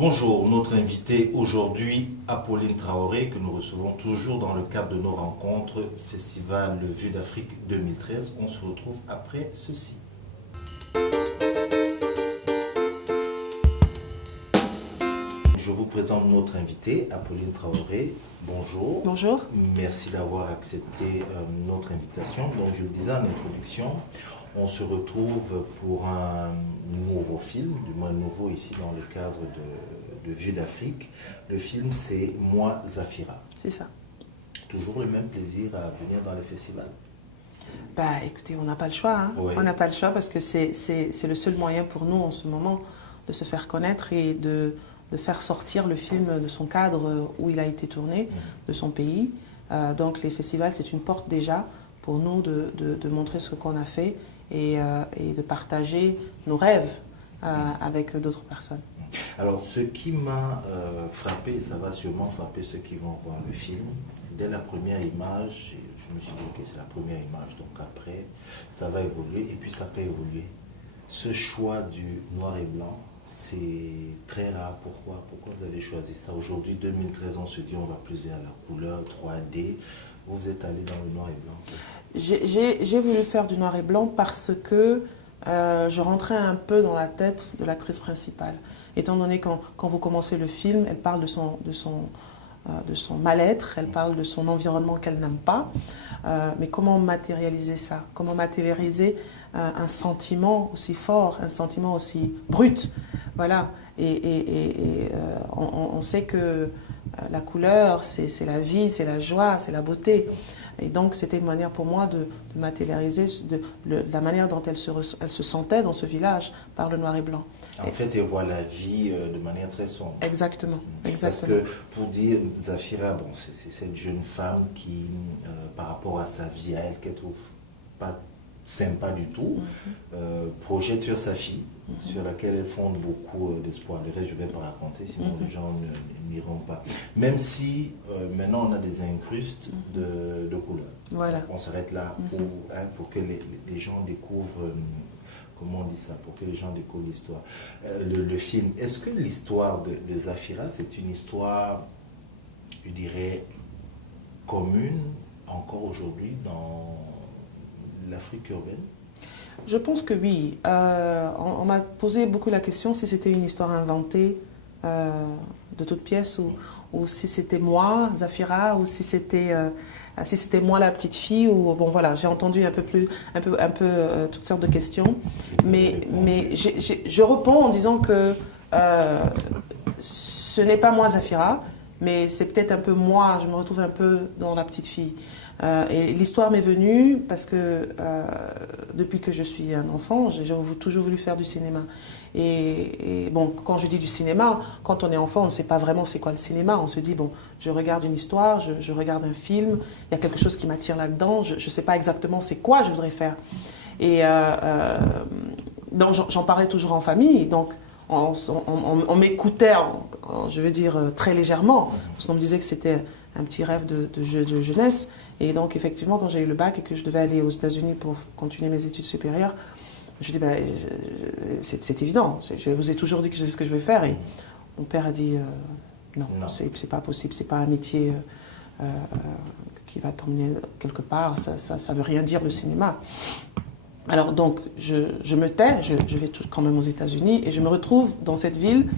Bonjour, notre invitée aujourd'hui, Apolline Traoré, que nous recevons toujours dans le cadre de nos rencontres Festival Vue d'Afrique 2013. On se retrouve après ceci. Je vous présente notre invitée, Apolline Traoré. Bonjour. Bonjour. Merci d'avoir accepté notre invitation. Donc, je le disais en introduction, on se retrouve pour un nouveau film, du moins nouveau ici dans le cadre de Vue d'Afrique. Le film, c'est Moi, Zafira. C'est ça. Toujours le même plaisir à venir dans les festivals? Bah, écoutez, on n'a pas le choix. Hein. Oui. On n'a pas le choix parce que c'est le seul moyen pour nous en ce moment de se faire connaître et de faire sortir le film de son cadre où il a été tourné, de son pays. Donc les festivals, c'est une porte déjà pour nous de montrer ce qu'on a fait et de partager nos rêves avec d'autres personnes. Alors, ce qui m'a frappé, et ça va sûrement frapper ceux qui vont voir le film, dès la première image, je me suis dit, ok, c'est la première image, donc après, ça va évoluer, et puis ça peut évoluer. Ce choix du noir et blanc, c'est très rare. Pourquoi? Pourquoi vous avez choisi ça? Aujourd'hui, 2013, on se dit, on va plus vers la couleur 3D. Vous êtes allé dans le noir et blanc. J'ai voulu faire du noir et blanc parce que je rentrais un peu dans la tête de l'actrice principale. Étant donné que quand vous commencez le film, elle parle de son mal-être, elle parle de son environnement qu'elle n'aime pas. Mais comment matérialiser ça? Comment matérialiser un sentiment aussi fort, un sentiment aussi brut? Voilà. On sait que la couleur, c'est la vie, c'est la joie, c'est la beauté. Et donc, c'était une manière pour moi de matérialiser la manière dont elle se sentait dans ce village par le noir et blanc. En fait, elle voit la vie de manière très sombre. Exactement, exactement. Parce que, pour dire, Zafira, bon, c'est cette jeune femme qui, par rapport à sa vie à elle, qu'elle trouve pas sympa du tout, projette sur sa fille, sur laquelle elle fonde beaucoup d'espoir. Le reste, je ne vais pas raconter, sinon les gens n'iront pas. Même si maintenant on a des incrustes de couleurs. Voilà. On s'arrête là pour que les gens découvrent, comment on dit ça, pour que les gens découvrent l'histoire. Le film, est-ce que l'histoire de Zafira, c'est une histoire, je dirais, commune encore aujourd'hui dans l'Afrique urbaine? Je pense que oui. On m'a posé beaucoup la question si c'était une histoire inventée de toutes pièces ou si c'était moi, Zafira, ou si c'était moi la petite fille. Ou bon voilà, j'ai entendu un peu toutes sortes de questions. Mais je réponds en disant que ce n'est pas moi Zafira, mais c'est peut-être un peu moi. Je me retrouve un peu dans la petite fille. Et l'histoire m'est venue parce que depuis que je suis un enfant, j'ai toujours voulu faire du cinéma. Et bon, quand je dis du cinéma, quand on est enfant, on ne sait pas vraiment c'est quoi le cinéma. On se dit, bon, je regarde une histoire, je regarde un film, il y a quelque chose qui m'attire là-dedans, je ne sais pas exactement c'est quoi je voudrais faire. Et donc j'en parlais toujours en famille, donc on m'écoutait, je veux dire, très légèrement, parce qu'on me disait que c'était un petit rêve de jeunesse. Et donc, effectivement, quand j'ai eu le bac et que je devais aller aux États-Unis pour continuer mes études supérieures, je dis, ben, c'est évident. Je vous ai toujours dit que c'est ce que je vais faire. Et mon père a dit, non. C'est pas possible. C'est pas un métier qui va t'emmener quelque part. Ça veut rien dire, le cinéma. Alors, donc, je me tais. Je vais quand même aux États-Unis. Et je me retrouve dans cette ville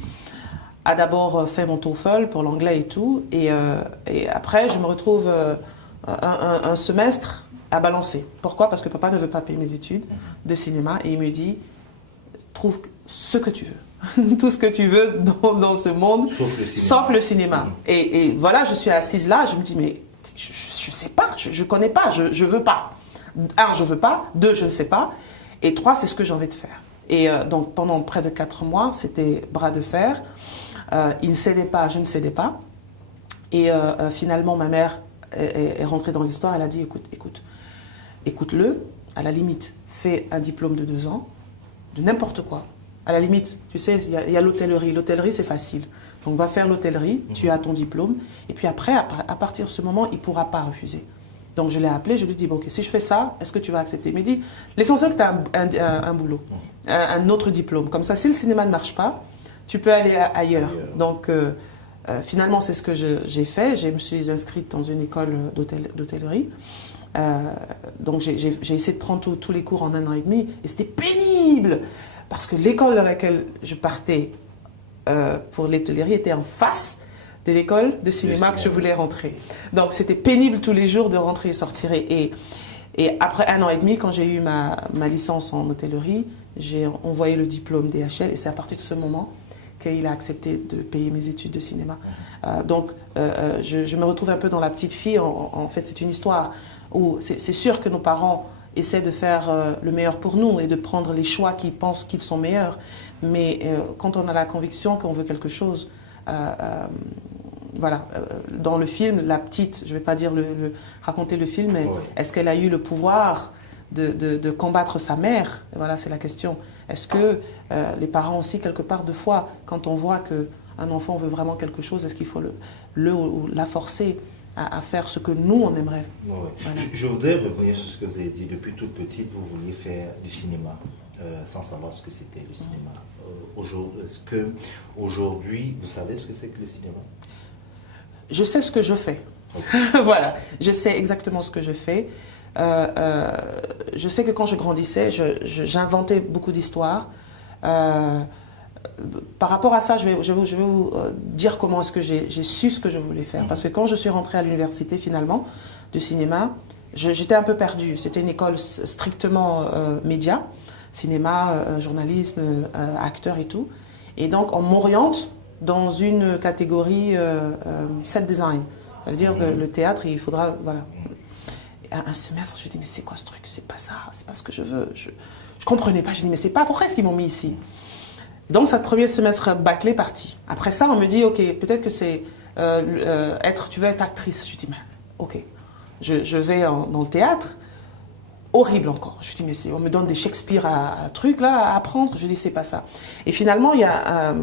a d'abord fait mon TOEFL pour l'anglais et tout. Et après, je me retrouve un semestre à balancer. Pourquoi? Parce que papa ne veut pas payer mes études de cinéma et il me dit, trouve ce que tu veux. Tout ce que tu veux dans ce monde, sauf le cinéma. Et voilà, je suis assise là, je me dis, mais je sais pas, je connais pas, je veux pas. 1, je veux pas. 2, je ne sais pas. Et 3, c'est ce que j'ai envie de faire. Et donc, pendant près de 4 mois, c'était bras de fer. Il ne cédait pas, je ne cédais pas. Et finalement, ma mère est rentrée dans l'histoire. Elle a dit, écoute-le, à la limite, fais un diplôme de 2 ans, de n'importe quoi. À la limite, tu sais, il y a l'hôtellerie. L'hôtellerie, c'est facile. Donc, va faire l'hôtellerie, tu as ton diplôme. Et puis après, à partir de ce moment, il ne pourra pas refuser. Donc, je l'ai appelé, je lui ai dit, bon, ok, si je fais ça, est-ce que tu vas accepter? Il m'a dit, l'essentiel que tu as un boulot, un autre diplôme. Comme ça, si le cinéma ne marche pas, tu peux aller ailleurs. Donc, finalement, c'est ce que j'ai fait. Je me suis inscrite dans une école d'hôtellerie. Donc, j'ai essayé de prendre tous les cours en 1 an et demi. Et c'était pénible parce que l'école dans laquelle je partais pour l'hôtellerie était en face de l'école de cinéma que je voulais rentrer. Donc, c'était pénible tous les jours de rentrer et sortir. Et après 1 an et demi, quand j'ai eu ma licence en hôtellerie, j'ai envoyé le diplôme DHL et c'est à partir de ce moment qu'il a accepté de payer mes études de cinéma. Donc, je me retrouve un peu dans la petite fille. En fait, c'est une histoire où c'est sûr que nos parents essaient de faire le meilleur pour nous et de prendre les choix qu'ils pensent qu'ils sont meilleurs. Mais quand on a la conviction qu'on veut quelque chose, voilà, dans le film, la petite, je ne vais pas dire raconter le film, mais est-ce qu'elle a eu le pouvoir de combattre sa mère? Voilà, c'est la question. Est-ce que les parents aussi, quelque part, de fois, quand on voit qu'un enfant veut vraiment quelque chose, est-ce qu'il faut ou la forcer à faire ce que nous, on aimerait? Voilà. Je voudrais revenir sur ce que vous avez dit. Depuis toute petite, vous vouliez faire du cinéma, sans savoir ce que c'était le cinéma. Est-ce qu'aujourd'hui, vous savez ce que c'est que le cinéma? Je sais ce que je fais. Voilà, je sais exactement ce que je fais. Je sais que quand je grandissais, j'inventais beaucoup d'histoires. Par rapport à ça, je vais vous dire comment est-ce que j'ai su ce que je voulais faire. Parce que quand je suis rentrée à l'université, finalement, de cinéma, j'étais un peu perdue. C'était une école strictement média, cinéma, journalisme, acteur et tout. Et donc, on m'oriente dans une catégorie set design. Ça veut dire que le théâtre, il faudra... Voilà. Un semestre, je me dis, mais c'est quoi ce truc? C'est pas ça, c'est pas ce que je veux. Je comprenais pas, je dis, mais c'est pas, pourquoi est-ce qu'ils m'ont mis ici? Donc, ce premier semestre bâclé, parti. Après ça, on me dit, ok, peut-être que c'est tu veux être actrice. Je dis, mais ok, je vais dans le théâtre. Horrible encore. Je dis, mais on me donne des Shakespeare à trucs là, à apprendre. Je dis, c'est pas ça. Et finalement, il y a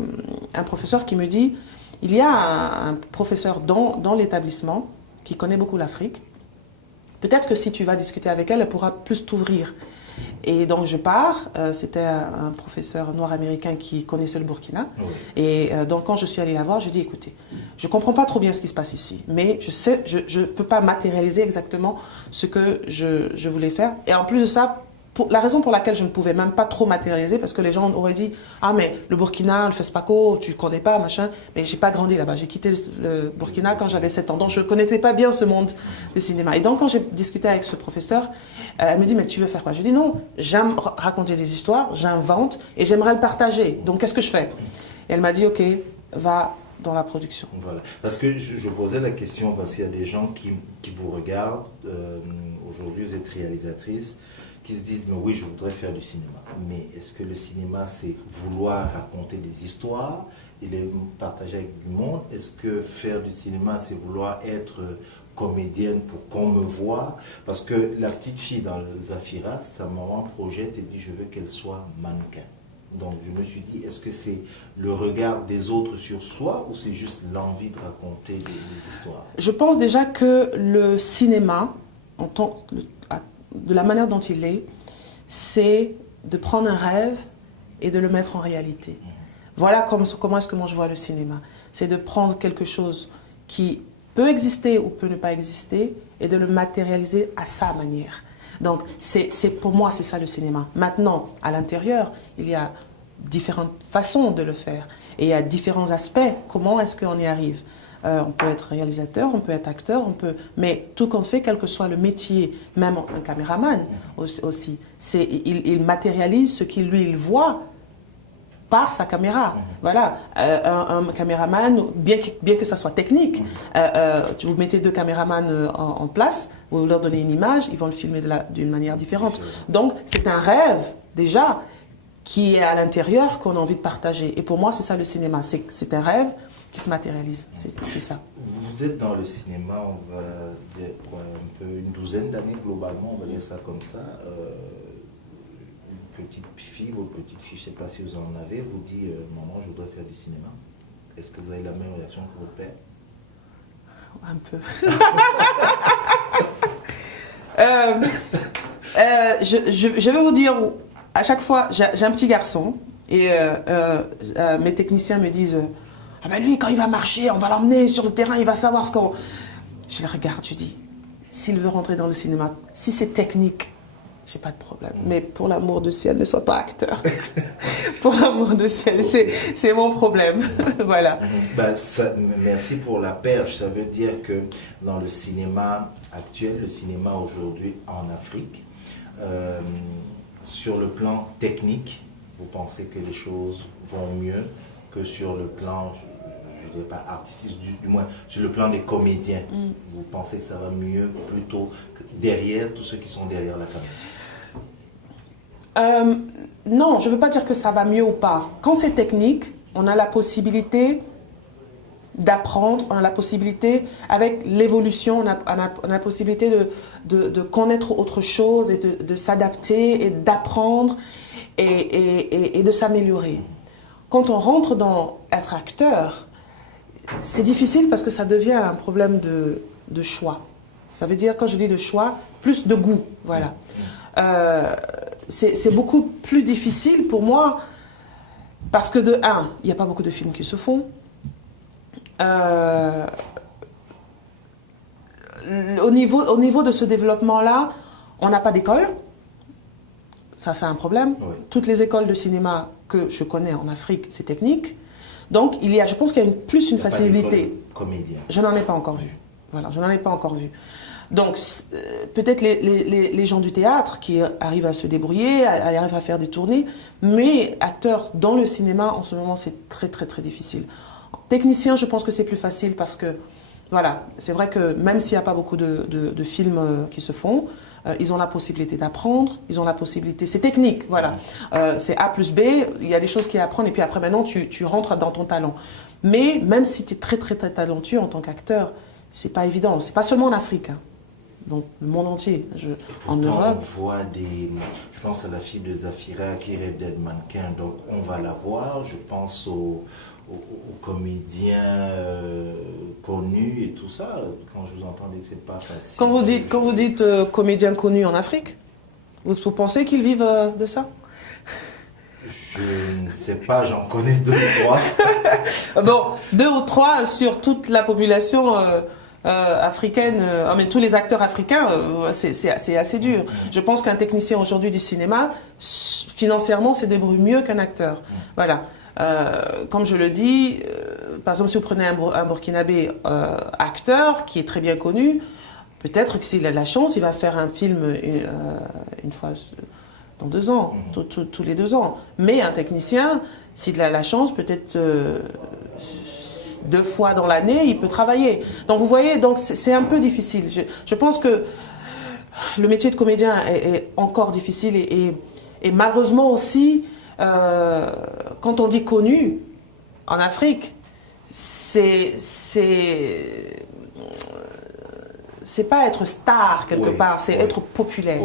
un professeur qui me dit, il y a un professeur dans l'établissement qui connaît beaucoup l'Afrique. Peut-être que si tu vas discuter avec elle, elle pourra plus t'ouvrir. Et donc je pars, c'était un professeur noir américain qui connaissait le Burkina. Oui. Et donc quand je suis allée la voir, je dis, écoutez, je ne comprends pas trop bien ce qui se passe ici, mais je ne peux pas matérialiser exactement ce que je voulais faire. Et en plus de ça, la raison pour laquelle je ne pouvais même pas trop matérialiser, parce que les gens auraient dit, ah mais le Burkina, le FESPACO, tu ne connais pas, machin. Mais je n'ai pas grandi là-bas, j'ai quitté le Burkina quand j'avais 7 ans, donc je ne connaissais pas bien ce monde du cinéma. Et donc quand j'ai discuté avec ce professeur, elle me dit, mais tu veux faire quoi? Je dis, non, j'aime raconter des histoires, j'invente et j'aimerais le partager. Donc qu'est-ce que je fais? Et elle m'a dit, ok, va dans la production. Voilà, parce que je posais la question, parce qu'il y a des gens qui vous regardent, aujourd'hui vous êtes réalisatrice, qui se disent, mais oui, je voudrais faire du cinéma. Mais est-ce que le cinéma, c'est vouloir raconter des histoires et les partager avec du monde? Est-ce que faire du cinéma, c'est vouloir être comédienne pour qu'on me voie? Parce que la petite fille dans Zafira, sa maman projette et dit, je veux qu'elle soit mannequin. Donc je me suis dit, est-ce que c'est le regard des autres sur soi ou c'est juste l'envie de raconter des histoires? Je pense déjà que le cinéma, de la manière dont il est, c'est de prendre un rêve et de le mettre en réalité. Voilà comment est-ce que moi je vois le cinéma. C'est de prendre quelque chose qui peut exister ou peut ne pas exister et de le matérialiser à sa manière. Donc pour moi, c'est ça le cinéma. Maintenant, à l'intérieur, il y a différentes façons de le faire et il y a différents aspects. Comment est-ce qu'on y arrive? On peut être réalisateur, on peut être acteur, mais tout qu'on fait, quel que soit le métier, même un caméraman aussi, il matérialise ce qu'il il voit par sa caméra. Voilà, un caméraman, bien que ça soit technique, vous mettez 2 caméramans en place, vous leur donnez une image, ils vont le filmer d'une manière différente. Donc c'est un rêve déjà qui est à l'intérieur qu'on a envie de partager. Et pour moi, c'est ça le cinéma, c'est un rêve qui se matérialise, c'est ça. Vous êtes dans le cinéma, on va dire quoi, un peu une douzaine d'années globalement, on va dire ça comme ça. Une petite fille, votre petite fille, je ne sais pas si vous en avez, vous dit maman, je voudrais faire du cinéma. Est-ce que vous avez la même réaction que votre père? Un peu. Je vais vous dire, à chaque fois, j'ai un petit garçon Et mes techniciens me disent ah ben lui, quand il va marcher, on va l'emmener sur le terrain, il va savoir ce qu'on... Je le regarde, je dis, s'il veut rentrer dans le cinéma, si c'est technique, j'ai pas de problème. Mais pour l'amour du ciel, ne sois pas acteur. Pour l'amour du ciel, c'est mon problème. Voilà. Merci pour la perche. Ça veut dire que dans le cinéma actuel, le cinéma aujourd'hui en Afrique, sur le plan technique, vous pensez que les choses vont mieux que sur le plan, je ne dirais pas artistique, du moins sur le plan des comédiens. Vous pensez que ça va mieux plutôt que derrière tous ceux qui sont derrière la caméra? Non, je ne veux pas dire que ça va mieux ou pas. Quand c'est technique, on a la possibilité d'apprendre, on a la possibilité, avec l'évolution, on a la possibilité de connaître autre chose et de s'adapter et d'apprendre et de s'améliorer. Quand on rentre dans être acteur, c'est difficile parce que ça devient un problème de choix. Ça veut dire, quand je dis de choix, plus de goût, voilà. C'est beaucoup plus difficile pour moi parce que de un, il n'y a pas beaucoup de films qui se font. Au niveau de ce développement-là, on n'a pas d'école. Ça, c'est un problème. Oui. Toutes les écoles de cinéma que je connais en Afrique, c'est technique. Donc, je pense qu'il y a plus une facilité. Comédien. Je n'en ai pas encore vu. Voilà, je n'en ai pas encore vu. Donc, peut-être les gens du théâtre qui arrivent à se débrouiller, arrivent à faire des tournées, mais acteurs dans le cinéma, en ce moment, c'est très, très, très difficile. Technicien, je pense que c'est plus facile parce que, voilà, c'est vrai que même s'il n'y a pas beaucoup de films qui se font, ils ont la possibilité d'apprendre, ils ont la possibilité, c'est technique, voilà. C'est A plus B, il y a des choses qu'il y a à apprendre et puis après maintenant tu rentres dans ton talent. Mais même si tu es très, très, très talentueux en tant qu'acteur, c'est pas évident, c'est pas seulement en Afrique. Hein. Donc le monde entier, en Europe. On voit je pense à la fille de Zafira qui rêve d'être mannequin, donc on va la voir. Je pense aux comédiens connus et tout ça. Quand je vous entendais que c'est pas facile. Quand vous dites comédiens connus en Afrique, vous pensez qu'ils vivent de ça? Je ne sais pas, j'en connais 2 ou 3. Bon, 2 ou 3 sur toute la population africaine, mais tous les acteurs africains, c'est assez dur. Je pense qu'un technicien aujourd'hui du cinéma, financièrement, se débrouille mieux qu'un acteur. Voilà. Comme je le dis, par exemple, si vous prenez un Burkinabé acteur qui est très bien connu, peut-être que s'il a de la chance, il va faire un film une fois dans 2 ans, tous les 2 ans. Mais un technicien, s'il a la chance, peut-être 2 fois dans l'année, il peut travailler. Donc vous voyez, donc c'est un peu difficile. Je pense que le métier de comédien est encore difficile et malheureusement aussi, quand on dit connu en Afrique, c'est pas être star quelque part, c'est être populaire.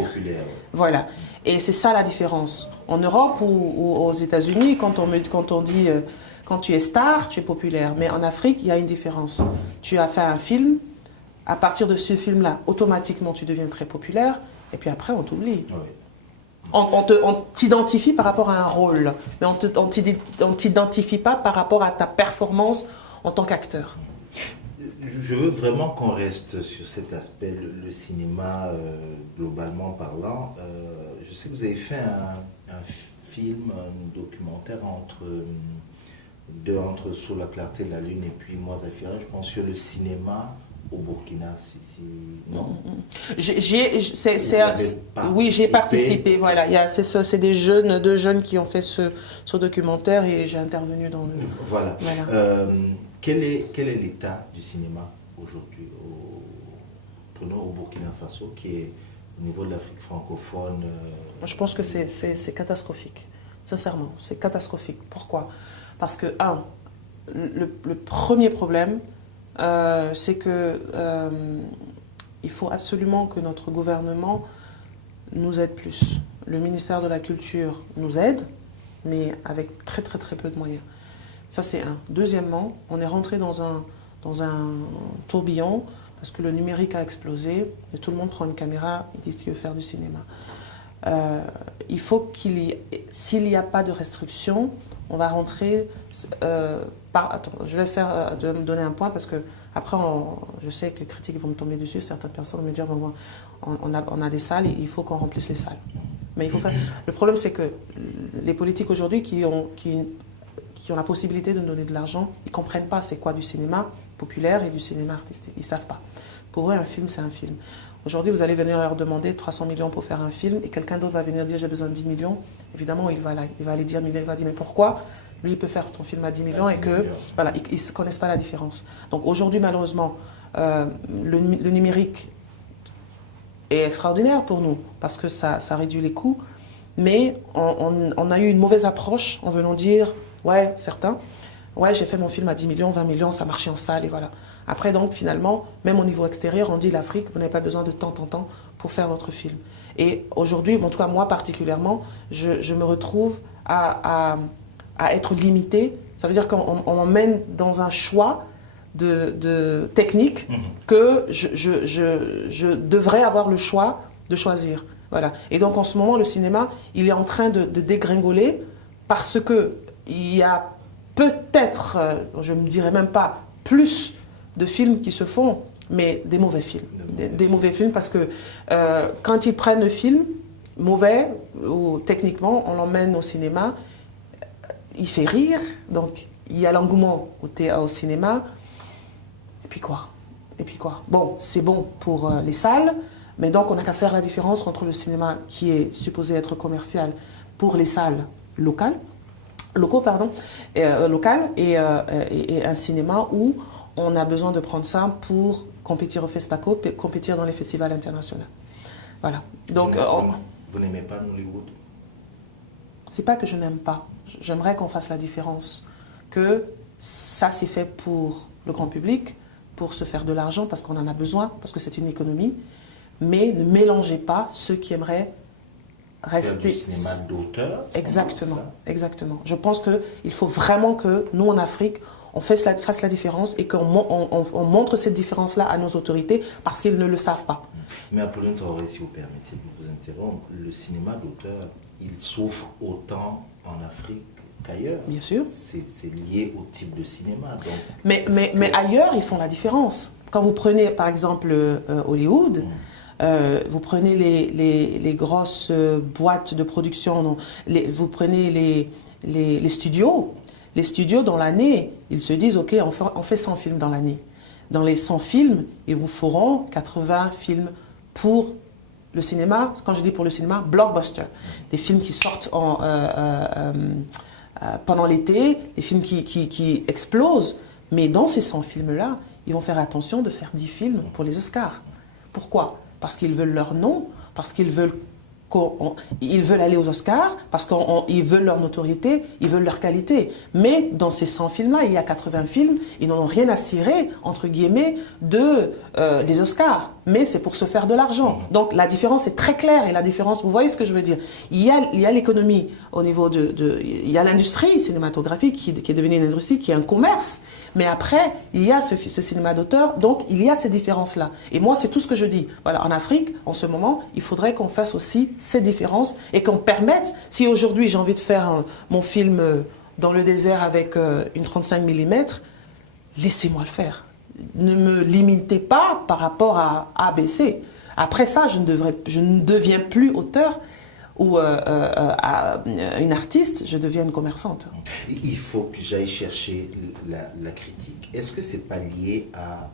Voilà. Et c'est ça la différence. En Europe ou aux États-Unis, quand on dit quand tu es star, tu es populaire. Mais en Afrique, il y a une différence. Tu as fait un film, à partir de ce film-là, automatiquement tu deviens très populaire, et puis après on t'oublie. Oui. On t'identifie par rapport à un rôle, mais on ne t'identifie pas par rapport à ta performance en tant qu'acteur. Je veux vraiment qu'on reste sur cet aspect, le cinéma globalement parlant. Je sais que vous avez fait un film, un documentaire entre Sous la clarté de la lune et puis Moi Zafira, je pense, sur le cinéma au Burkina. Non. Oui, j'ai participé. Voilà, c'est 2 jeunes qui ont fait ce documentaire et j'ai intervenu dans le. Voilà. Quel est l'état du cinéma aujourd'hui au Burkina Faso, qui est au niveau de l'Afrique francophone? Je pense que c'est catastrophique. Sincèrement, c'est catastrophique. Pourquoi? Parce que, le premier problème, c'est que il faut absolument que notre gouvernement nous aide plus. Le ministère de la Culture nous aide, mais avec très très très peu de moyens. Ça, c'est un. Deuxièmement, on est rentré dans un tourbillon parce que le numérique a explosé et tout le monde prend une caméra et dit qu'il veut faire du cinéma. il faut s'il n'y a pas de restriction, on va rentrer attends, je vais me donner un point parce que après, je sais que les critiques vont me tomber dessus, certaines personnes vont me dire, bon, on a des salles, il faut qu'on remplisse les salles. Mais il faut faire... Le problème, c'est que les politiques aujourd'hui qui ont la possibilité de nous donner de l'argent, ils ne comprennent pas c'est quoi du cinéma populaire et du cinéma artistique. Ils ne savent pas. Pour eux, un film, c'est un film. Aujourd'hui, vous allez venir leur demander 300 millions pour faire un film et quelqu'un d'autre va venir dire j'ai besoin de 10 millions. Évidemment, il va aller dire 10 millions, il va dire mais pourquoi lui, il peut faire son film à 10 millions et que, voilà, ils ne connaissent pas la différence. Donc aujourd'hui, malheureusement, le numérique est extraordinaire pour nous parce que ça réduit les coûts, mais on a eu une mauvaise approche en venant dire, ouais, certains, ouais, j'ai fait mon film à 10 millions, 20 millions, ça marchait en salle et voilà. Après, donc, finalement, même au niveau extérieur, on dit l'Afrique, vous n'avez pas besoin de tant pour faire votre film. Et aujourd'hui, en tout cas, moi particulièrement, je me retrouve à être limité. Ça veut dire qu'on m'emmène dans un choix de technique que je devrais avoir le choix de choisir. Voilà. Et donc, en ce moment, le cinéma, il est en train de dégringoler parce qu'il y a peut-être, je ne dirais même pas, plus de films qui se font, mais des mauvais films. Des mauvais films parce que quand ils prennent le film mauvais, ou techniquement, on l'emmène au cinéma, il fait rire, donc il y a l'engouement au cinéma, et puis quoi? Bon, c'est bon pour les salles, mais donc on n'a qu'à faire la différence entre le cinéma qui est supposé être commercial pour les salles locales et un cinéma où on a besoin de prendre ça pour compétir au FESPACO, compétir dans les festivals internationaux. Voilà. Donc, vous n'aimez pas Nollywood? C'est pas que je n'aime pas. J'aimerais qu'on fasse la différence. Que ça, c'est fait pour le grand public, pour se faire de l'argent, parce qu'on en a besoin, parce que c'est une économie. Mais ne mélangez pas ceux qui aimeraient rester... Faire du cinéma d'auteur? Exactement, exactement. Je pense qu'il faut vraiment que nous, en Afrique, on fasse la différence et qu'on montre cette différence-là à nos autorités parce qu'ils ne le savent pas. Mais Apolline Traoré, si vous permettez de vous interrompre, le cinéma d'auteur, il souffre autant en Afrique qu'ailleurs. Bien sûr. C'est lié au type de cinéma. Donc, mais ailleurs, ils font la différence. Quand vous prenez, par exemple, Hollywood, vous prenez les grosses boîtes de production, vous prenez les studios. Les studios, dans l'année, ils se disent, OK, on fait 100 films dans l'année. Dans les 100 films, ils vous feront 80 films pour le cinéma. Quand je dis pour le cinéma, blockbuster. Des films qui sortent pendant l'été, des films qui explosent. Mais dans ces 100 films-là, ils vont faire attention de faire 10 films pour les Oscars. Pourquoi? Parce qu'ils veulent leur nom, parce qu'ils veulent aller aux Oscars, parce qu'ils veulent leur notoriété, ils veulent leur qualité. Mais dans ces 100 films-là, il y a 80 films, ils n'en ont rien à cirer, entre guillemets, des Oscars. Mais c'est pour se faire de l'argent. Donc la différence est très claire. Et la différence, vous voyez ce que je veux dire? Il y a l'économie au niveau il y a l'industrie cinématographique qui est devenue une industrie, qui est un commerce. Mais après, il y a ce cinéma d'auteur, donc il y a ces différences-là. Et moi, c'est tout ce que je dis. Voilà, en Afrique, en ce moment, il faudrait qu'on fasse aussi ces différences et qu'on permette, si aujourd'hui j'ai envie de faire mon film dans le désert avec une 35 mm, laissez-moi le faire. Ne me limitez pas par rapport à ABC. Après ça, je ne deviens plus auteur ou une artiste, je deviens une commerçante. Il faut que j'aille chercher la critique. Est-ce que ce n'est pas lié à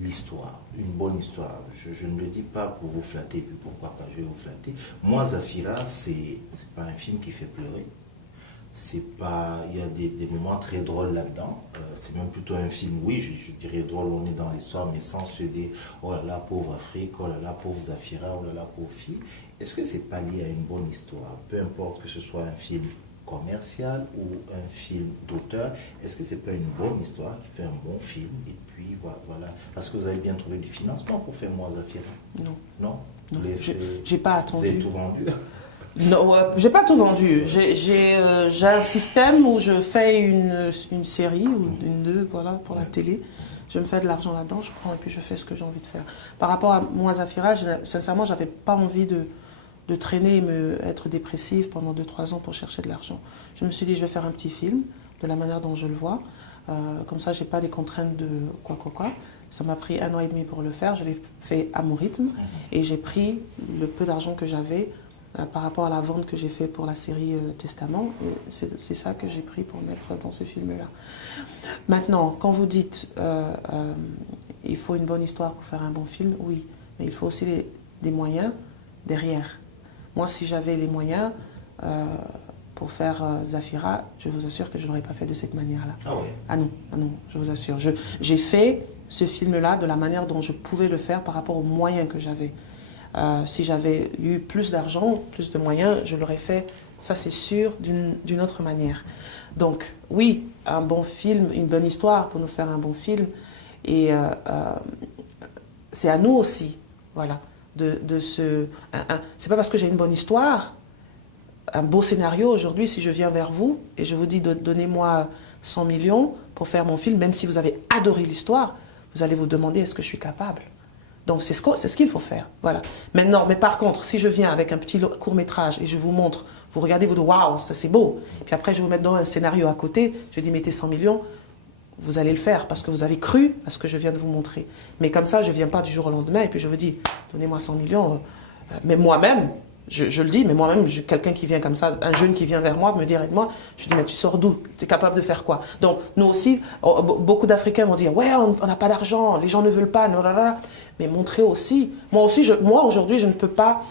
l'histoire, une bonne histoire? Je ne le dis pas pour vous flatter, puis pourquoi pas, je vais vous flatter. Moi, Zafira, c'est pas un film qui fait pleurer. C'est pas, il y a des moments très drôles là-dedans. C'est même plutôt un film, oui, je dirais drôle, on est dans l'histoire, mais sans se dire, oh là là, pauvre Afrique, oh là là, pauvre Zafira, oh là là, pauvre fille. Est-ce que c'est pas lié à une bonne histoire? Peu importe que ce soit un film commercial ou un film d'auteur, est-ce que c'est pas une bonne histoire qui fait un bon film? Et puis voilà, parce que vous avez bien trouvé du financement pour faire Moi Zafira? Non. Non, j'ai pas attendu. Vous avez tout vendu? Non, j'ai pas tout vendu. J'ai un système où je fais une série ou une deux, voilà, pour la télé. Je me fais de l'argent là-dedans, je prends et puis je fais ce que j'ai envie de faire. Par rapport à Moi Zafira, sincèrement, j'avais pas envie de traîner et être dépressive pendant 2-3 ans pour chercher de l'argent. Je me suis dit, je vais faire un petit film de la manière dont je le vois. Comme ça, je n'ai pas des contraintes de quoi. Ça m'a pris 1 an et demi pour le faire. Je l'ai fait à mon rythme et j'ai pris le peu d'argent que j'avais par rapport à la vente que j'ai fait pour la série Testament. Et c'est ça que j'ai pris pour mettre dans ce film-là. Maintenant, quand vous dites il faut une bonne histoire pour faire un bon film, oui, mais il faut aussi des moyens derrière. Moi, si j'avais les moyens pour faire Zafira, je vous assure que je ne l'aurais pas fait de cette manière-là. Ah oui. Ah non, je vous assure. J'ai fait ce film-là de la manière dont je pouvais le faire par rapport aux moyens que j'avais. Si j'avais eu plus d'argent, plus de moyens, je l'aurais fait, ça c'est sûr, d'une autre manière. Donc oui, un bon film, une bonne histoire pour nous faire un bon film. Et c'est à nous aussi, voilà, c'est pas parce que j'ai une bonne histoire, un beau scénario aujourd'hui, si je viens vers vous et je vous dis donnez-moi 100 millions pour faire mon film, même si vous avez adoré l'histoire, vous allez vous demander est-ce que je suis capable. Donc c'est ce qu'il faut faire, voilà. Maintenant, mais par contre, si je viens avec un petit court-métrage et je vous montre, vous regardez, vous dites waouh, ça c'est beau. Puis après je vais vous mettre dans un scénario à côté, je dis mettez 100 millions, vous allez le faire parce que vous avez cru à ce que je viens de vous montrer. Mais comme ça, je ne viens pas du jour au lendemain et puis je vous dis donnez-moi 100 millions. Mais moi-même, je le dis, mais moi-même, quelqu'un qui vient comme ça, un jeune qui vient vers moi, me dire aide-moi, je dis mais tu sors d'où? Tu es capable de faire quoi? Donc nous aussi, beaucoup d'Africains vont dire ouais, on n'a pas d'argent, les gens ne veulent pas, mais montrer aussi. Moi aujourd'hui, je ne peux pas,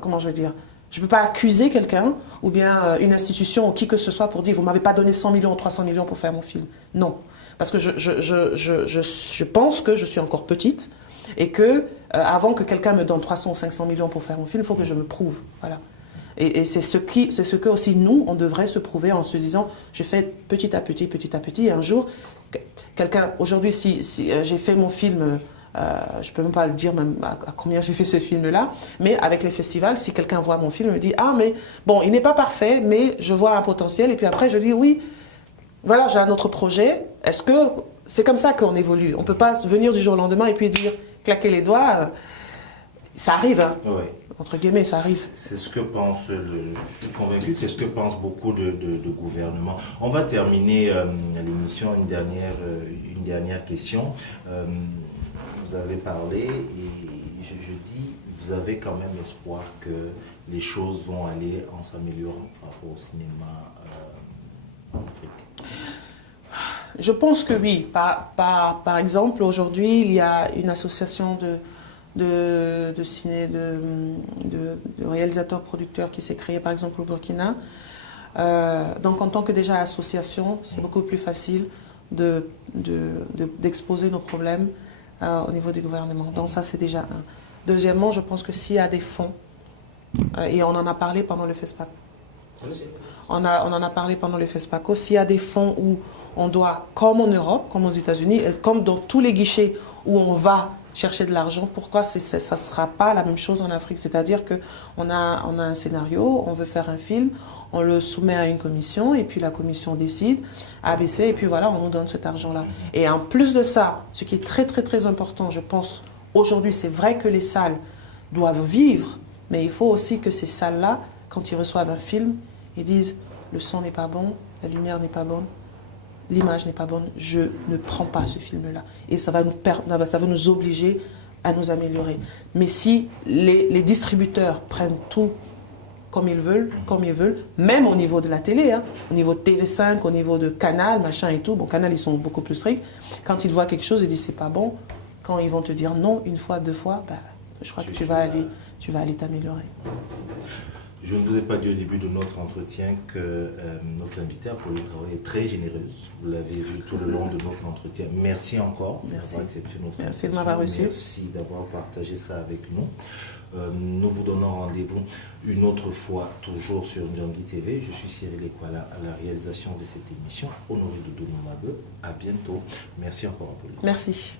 comment je vais dire, je ne peux pas accuser quelqu'un ou bien une institution ou qui que ce soit pour dire vous ne m'avez pas donné 100 millions ou 300 millions pour faire mon film. Non, parce que je pense que je suis encore petite et que avant que quelqu'un me donne 300 ou 500 millions pour faire mon film, il faut que je me prouve. Voilà. Et c'est ce que aussi nous, on devrait se prouver en se disant je fais petit à petit, et un jour, quelqu'un, aujourd'hui, si j'ai fait mon film, je ne peux même pas le dire même à combien j'ai fait ce film-là, mais avec les festivals, si quelqu'un voit mon film, il me dit ah mais bon, il n'est pas parfait, mais je vois un potentiel, et puis après je dis oui, voilà, j'ai un autre projet. Est-ce que c'est comme ça qu'on évolue? On ne peut pas venir du jour au lendemain et puis dire claquer les doigts, ça arrive, hein. Oui. Entre guillemets, ça arrive. C'est ce que pense, je suis convaincu que c'est ce que pensent beaucoup de gouvernements. On va terminer l'émission, une dernière question. Vous avez parlé et je dis, vous avez quand même espoir que les choses vont aller en s'améliorant par rapport au cinéma en Afrique? Je pense que oui. Par exemple, aujourd'hui, il y a une association de réalisateurs producteurs qui s'est créée par exemple au Burkina. Donc en tant que déjà association, c'est beaucoup plus facile d'exposer nos problèmes au niveau du gouvernement. Donc ça c'est déjà un. Deuxièmement, je pense que s'il y a des fonds, et on en a parlé pendant le FESPACO, on en a parlé pendant le FESPACO, s'il y a des fonds où on doit, comme en Europe, comme aux États-Unis, comme dans tous les guichets où on va chercher de l'argent, pourquoi ça ne sera pas la même chose en Afrique? C'est-à-dire qu'on a un scénario, on veut faire un film, on le soumet à une commission et puis la commission décide, ABC, et puis voilà, on nous donne cet argent-là. Et en plus de ça, ce qui est très très très important, je pense, aujourd'hui, c'est vrai que les salles doivent vivre, mais il faut aussi que ces salles-là, quand ils reçoivent un film, ils disent le son n'est pas bon, la lumière n'est pas bonne, l'image n'est pas bonne, je ne prends pas ce film-là. Et ça va nous obliger à nous améliorer. Mais si les distributeurs prennent tout comme ils veulent, même au niveau de la télé, hein, au niveau de TV5, au niveau de Canal, machin et tout, bon, Canal, ils sont beaucoup plus stricts. Quand ils voient quelque chose, ils disent c'est pas bon. Quand ils vont te dire non, une fois, deux fois, bah, je crois que tu vas aller t'améliorer. Je ne vous ai pas dit au début de notre entretien que notre invitée à Pauline Traoré est très généreuse. Vous l'avez vu tout le long de notre entretien. Merci encore d'avoir accepté notre invitation. Merci de m'avoir reçu. Merci d'avoir partagé ça avec nous. Nous vous donnons rendez-vous une autre fois, toujours sur Njangui TV. Je suis Cyril Ekwala à la réalisation de cette émission. Honoré de Donou Mabe. À bientôt. Merci encore, Pauline. Merci.